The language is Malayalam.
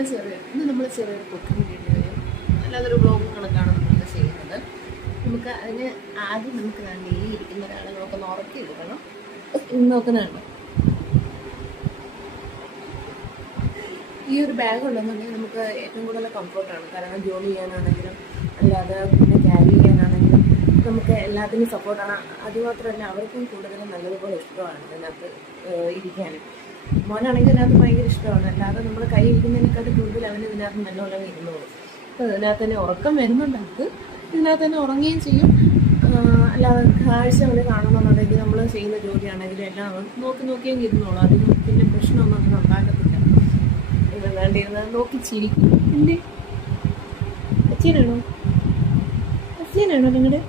നമ്മൾ ചെറിയൊരു കുക്കിംഗ് വീഡിയോയും അല്ലാതൊരു ബ്ലോഗും കണക്കാണ് നമ്മൾ ചെയ്യുന്നത്. നമുക്ക് അതിന് ആദ്യം നമുക്ക് ഈ ഇരിക്കുന്ന ഒരാളെ നമുക്കൊന്ന് ഉറക്കിയെടുക്കണം. നോക്കുന്നുണ്ട് ഈ ഒരു ബാഗ് ഉണ്ടെന്നുണ്ടെങ്കിൽ നമുക്ക് ഏറ്റവും കൂടുതൽ കംഫർട്ടാണ്. കാരണം ജോലി ചെയ്യാനാണെങ്കിലും അല്ലാതെ പിന്നെ ക്യാരി ചെയ്യാനാണെങ്കിലും നമുക്ക് എല്ലാത്തിനും സപ്പോർട്ടാണ്. അതുമാത്രമല്ല അവർക്കും കൂടുതലും നല്ലതുപോലെ ഇഷ്ടമാണ് ഇതിനകത്ത് ഇരിക്കാനും. മോനാണെങ്കിൽ ഇതിനകത്ത് ഭയങ്കര ഇഷ്ടമാണ്. അല്ലാതെ നമ്മൾ കൈ ഇരിക്കുന്നതിനെക്കാട്ടും കൂടുതൽ അവന് ഇതിനകത്ത് നല്ലോണം ഇരുന്നോളും. അപ്പോൾ ഇതിനകത്ത് തന്നെ ഉറക്കം വരുന്നുണ്ട്. അവർക്ക് ഇതിനകത്ത് തന്നെ ഉറങ്ങുകയും ചെയ്യും. അല്ലാതെ കാഴ്ചകൾ കാണണമെന്നുണ്ടെങ്കിൽ നമ്മൾ ചെയ്യുന്ന ജോലിയാണെങ്കിലും എല്ലാം നോക്കിയും ഇരുന്നോളും. അതിന് പിന്നെ പ്രശ്നമൊന്നും അങ്ങനെ ഉണ്ടാകത്തില്ല. ഇതല്ലാണ്ടിരുന്നത് നോക്കി ചിരിക്കും. എന്തേ അച്ഛനാണോ നിങ്ങളുടെ?